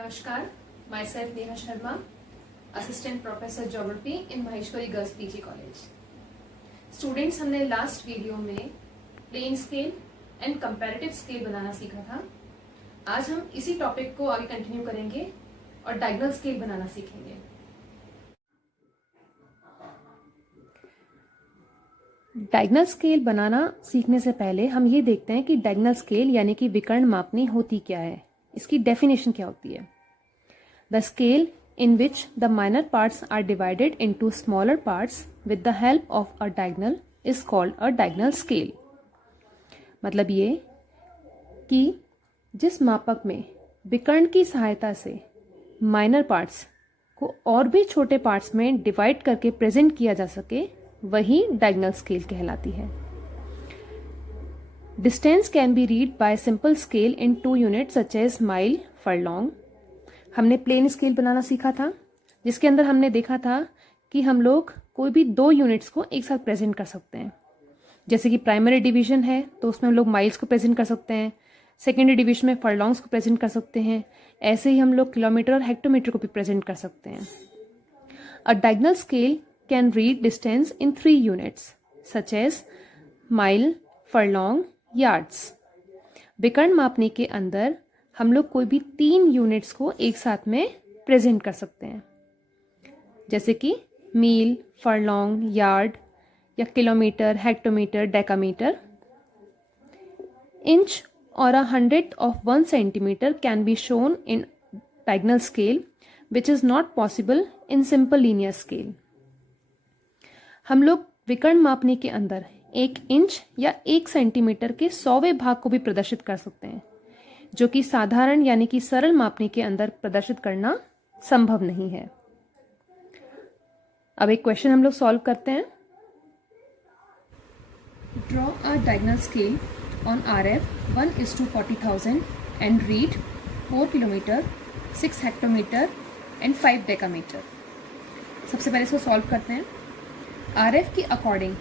Namaskar, myself Neha Sharma, Assistant Professor Geography in Maheshwari Girls PG College. Students, हमने last video में plane scale and comparative scale बनाना सीखा था. आज हम इसी टॉपिक को आगे कंटिन्यू करेंगे और डायगोनल स्केल बनाना सीखेंगे. डायगोनल स्केल बनाना सीखने से पहले हम ये देखते हैं कि डायगोनल स्केल यानी कि विकर्ण मापनी होती क्या है, इसकी डेफिनेशन क्या होती है. The scale in which the minor parts are divided into smaller parts with the help of a diagonal is called a diagonal scale. मतलब ये कि जिस मापक में विकर्ण की सहायता से माइनर पार्ट्स को और भी छोटे पार्ट्स में डिवाइड करके प्रेजेंट किया जा सके वही डायगोनल स्केल कहलाती है. Distance can be read by simple scale in 2 units such as mile, furlong. हमने प्लेन स्केल बनाना सीखा था जिसके अंदर हमने देखा था कि हम लोग कोई भी 2 यूनिट्स को एक साथ प्रेजेंट कर सकते हैं. जैसे कि प्राइमरी डिवीजन है तो उसमें हम लोग माइल्स को प्रेजेंट कर सकते हैं, सेकेंडरी डिवीजन में फरलॉन्ग्स को प्रेजेंट कर सकते हैं. ऐसे ही हम लोग किलोमीटर और हेक्टोमीटर को भी प्रेजेंट कर सकते हैं. A diagonal scale can read distance in 3 units such as mile, furlong, yards. विकर्ण मापने के अंदर हम लोग कोई भी 3 यूनिट्स को एक साथ में प्रेजेंट कर सकते हैं, जैसे कि मील, फरलॉन्ग, यार्ड या किलोमीटर, हेक्टोमीटर, डेकामीटर. इंच और 100th of 1 centimeter can be shown in diagonal scale which is not possible in simple linear scale. हम लोग विकर्ण मापने के अंदर 1 इंच या 1 सेंटीमीटर के 100वें भाग को भी प्रदर्शित कर सकते हैं, जो कि साधारण यानी कि सरल मापने के अंदर प्रदर्शित करना संभव नहीं है. अब एक क्वेश्चन हम लोग सॉल्व करते हैं. Draw a diagonal scale on RF 1:40,000 and read 4 kilometre, 6 hectometre and 5 decametre. सबसे पहले इसको सॉल्व करते हैं. RF के अकॉर्डिंग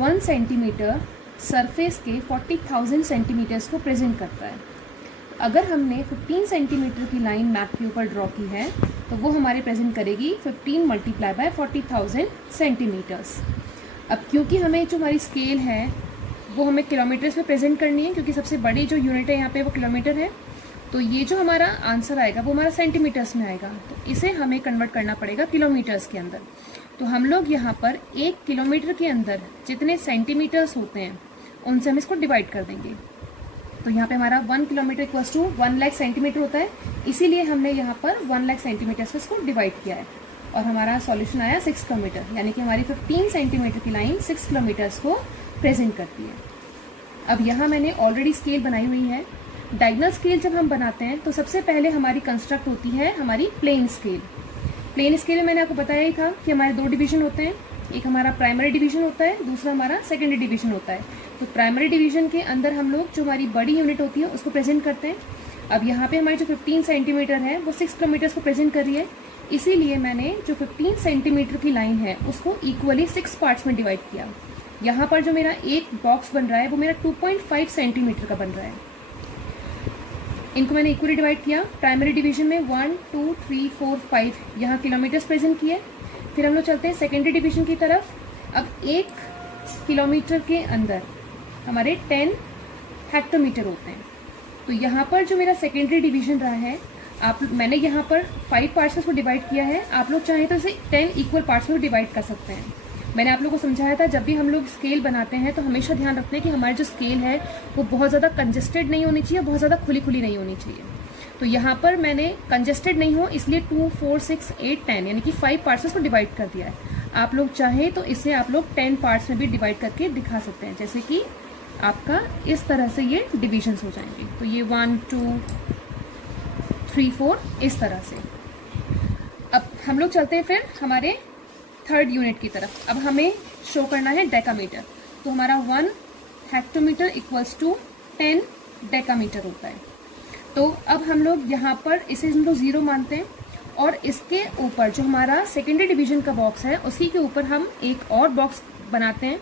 1 सेंटीमीटर सरफेस के 40,000 सेंटीमीटर्स को प्रेजेंट करता है. अगर हमने 15 सेंटीमीटर की लाइन मैप के ऊपर ड्रॉ की है तो वो हमारे प्रेजेंट करेगी 15 मल्टीप्लाई बाय 40,000 सेंटीमीटर्स. अब क्योंकि हमें जो हमारी स्केल है वो हमें किलोमीटर्स में प्रेजेंट करनी है, क्योंकि सबसे बड़ी जो यूनिट है यहाँ पे वो किलोमीटर है, तो ये जो हमारा आंसर आएगा वो हमारा सेंटीमीटर्स में आएगा. तो इसे हमें कन्वर्ट करना पड़ेगा किलोमीटर्स के अंदर. तो हम लोग यहाँ पर 1 किलोमीटर के अंदर जितने सेंटीमीटर्स होते हैं उनसे हम इसको डिवाइड कर देंगे. तो यहाँ पे हमारा 1 kilometre equals to 1 lakh centimetre होता है, इसीलिए हमने यहाँ पर 1 लाख सेंटीमीटर से इसको डिवाइड किया है और हमारा सॉल्यूशन आया 6 किलोमीटर, यानी कि हमारी 15 सेंटीमीटर की लाइन 6 किलोमीटर्स को प्रेजेंट करती है. अब यहाँ मैंने ऑलरेडी स्केल बनाई हुई है. डायगोनल स्केल जब हम बनाते हैं तो सबसे पहले हमारी कंस्ट्रक्ट होती है हमारी प्लेन स्केल. प्लेन स्केल में मैंने आपको बताया ही था कि हमारे 2 डिवीजन होते हैं. एक हमारा प्राइमरी डिवीजन होता है, दूसरा हमारा सेकेंडरी डिवीजन होता है. तो प्राइमरी डिवीजन के अंदर हम लोग जो हमारी बड़ी यूनिट होती है उसको प्रेजेंट करते हैं. अब यहाँ पे हमारी जो 15 सेंटीमीटर है वो 6 किलोमीटर्स को प्रेजेंट कर रही है, इसीलिए मैंने जो 15 सेंटीमीटर की लाइन है उसको इक्वली 6 पार्ट्स में डिवाइड किया. यहाँ पर जो मेरा एक बॉक्स बन रहा है वो मेरा 2.5 सेंटीमीटर का बन रहा है. इनको मैंने इक्वली डिवाइड किया. प्राइमरी डिवीजन में 1, 2, 3, 4, 5 यहाँ किलोमीटर्स प्रेजेंट किए. फिर हम लोग चलते हैं सेकेंडरी डिवीजन की तरफ. अब 1 किलोमीटर के अंदर हमारे 10 हेक्टोमीटर होते हैं. तो यहाँ पर जो मेरा सेकेंडरी डिवीजन रहा है, मैंने यहाँ पर 5 पार्ट्स में इसको डिवाइड किया है. आप लोग चाहें तो इसे 10 इक्वल पार्ट्स में डिवाइड कर सकते हैं. मैंने आप लोगों को समझाया था जब भी हम लोग स्केल बनाते हैं तो हमेशा ध्यान रखते हैं कि हमारी जो स्केल है वो बहुत ज़्यादा कंजेस्टेड नहीं होनी चाहिए, बहुत ज़्यादा खुली खुली नहीं होनी चाहिए. तो यहाँ पर मैंने कंजेस्टेड नहीं हो इसलिए 2, 4, 6, 8, 10 यानी कि 5 पार्ट्स में इसको डिवाइड कर दिया है. आप लोग चाहें तो इसे आप लोग 10 पार्ट्स में भी डिवाइड करके दिखा सकते हैं, जैसे कि आपका इस तरह से ये डिविजन्स हो जाएंगे. तो ये 1, 2, 3, 4 इस तरह से. अब हम लोग चलते हैं फिर हमारे 3rd यूनिट की तरफ. अब हमें शो करना है डेकामीटर. तो हमारा 1 हेक्टोमीटर इक्वल्स टू 10 डेकामीटर होता है. तो अब हम लोग यहाँ पर इसे हम लोग 0 मानते हैं और इसके ऊपर जो हमारा सेकेंडरी डिवीजन का बॉक्स है उसकी के ऊपर हम एक और बॉक्स बनाते हैं।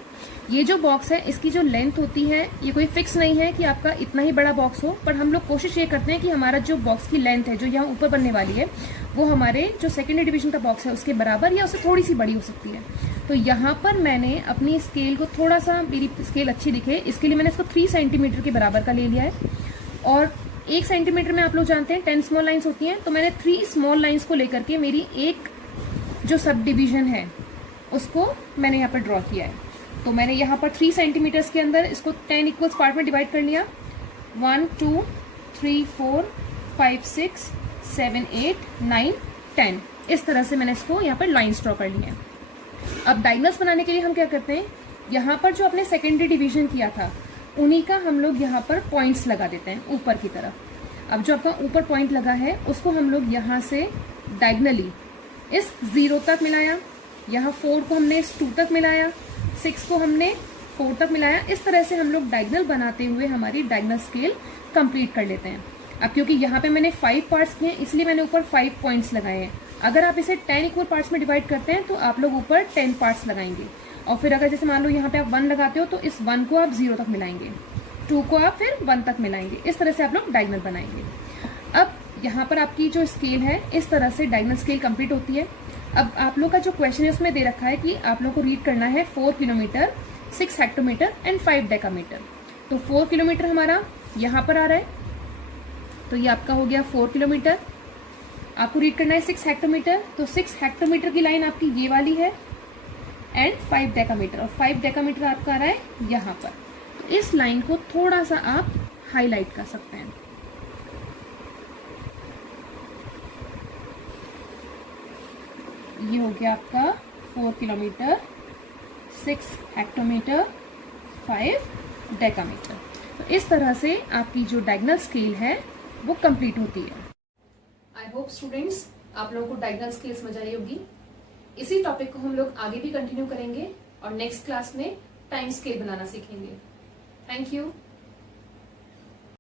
ये जो बॉक्स है इसकी जो लेंथ होती है ये कोई फिक्स नहीं है कि आपका इतना ही बड़ा बॉक्स हो, पर हम लोग कोशिश ये करते हैं कि हमारा जो बॉक्स की लेंथ है जो यहाँ ऊपर बनने वाली है वो हमारे जो सेकेंडरी डिवीजन का बॉक्स है उसके बराबर या उससे थोड़ी सी बड़ी हो सकती है। तो यहाँ पर मैंने अपनी स्केल को थोड़ा सा, मेरी स्केल अच्छी दिखे इसके लिए मैंने इसको 3 सेंटीमीटर के बराबर का ले लिया है। और 1 सेंटीमीटर में आप लोग जानते हैं 10 स्मॉल लाइन्स होती हैं, तो मैंने 3 स्मॉल लाइन्स को लेकर के मेरी एक जो सब डिवीजन है उसको मैंने यहाँ पर ड्रॉ किया है। तो मैंने यहाँ पर 3 सेंटीमीटर्स के अंदर इसको 10 इक्वल्स पार्ट में डिवाइड कर लिया। 1 2 3 4 5 6 7 8 9 10 इस तरह से मैंने इसको यहाँ पर लाइन्स ड्रॉ कर ली है। अब डायगोनल्स बनाने के लिए हम क्या करते हैं, यहाँ पर जो अपने सेकेंडरी डिवीजन किया था उन्हीं का हम लोग यहाँ पर पॉइंट्स लगा देते हैं ऊपर की तरफ। अब जो आपका ऊपर पॉइंट लगा है उसको हम लोग यहाँ से डायगनली इस 0 तक मिलाया, यहाँ 4 को हमने इस 2 तक मिलाया, 6 को हमने 4 तक मिलाया। इस तरह से हम लोग डायगनल बनाते हुए हमारी डायगनल स्केल कंप्लीट कर लेते हैं। अब क्योंकि यहाँ पे मैंने 5 पार्ट्स किए इसलिए मैंने ऊपर 5 पॉइंट्स लगाए हैं। अगर आप इसे 10 इक्वल पार्ट्स में डिवाइड करते हैं तो आप लोग ऊपर 10 पार्ट्स लगाएंगे, और फिर अगर जैसे मान लो यहाँ पे आप 1 लगाते हो तो इस 1 को आप 0 तक मिलाएंगे, 2 को आप फिर 1 तक मिलाएंगे। इस तरह से आप लोग डायगनल बनाएंगे। अब यहाँ पर आपकी जो स्केल है इस तरह से डायगनल स्केल कंप्लीट होती है। अब आप लोग का जो क्वेश्चन है उसमें दे रखा है कि आप लोग को रीड करना है 4 किलोमीटर 6 हेक्टोमीटर एंड 5 डेकामीटर। तो 4 किलोमीटर हमारा यहाँ पर आ रहा है, तो ये आपका हो गया 4 किलोमीटर। आपको रीड करना है 6 हेक्टोमीटर, तो 6 हेक्टोमीटर की लाइन आपकी ये वाली है, एंड 5 डेकामीटर, और 5 डेकामीटर आपका आ रहा है यहाँ पर। तो इस लाइन को थोड़ा सा आप हाईलाइट कर सकते हैं। ये हो गया आपका 4 किलोमीटर 6 हेक्टोमीटर 5 डेकामीटर। तो इस तरह से आपकी जो डायगोनल स्केल है वो कंप्लीट होती है। आई होप स्टूडेंट्स आप लोगों को डायगोनल स्केल समझ आई होगी। इसी टॉपिक को हम लोग आगे भी कंटिन्यू करेंगे और नेक्स्ट क्लास में टाइम स्केल बनाना सीखेंगे। Thank you.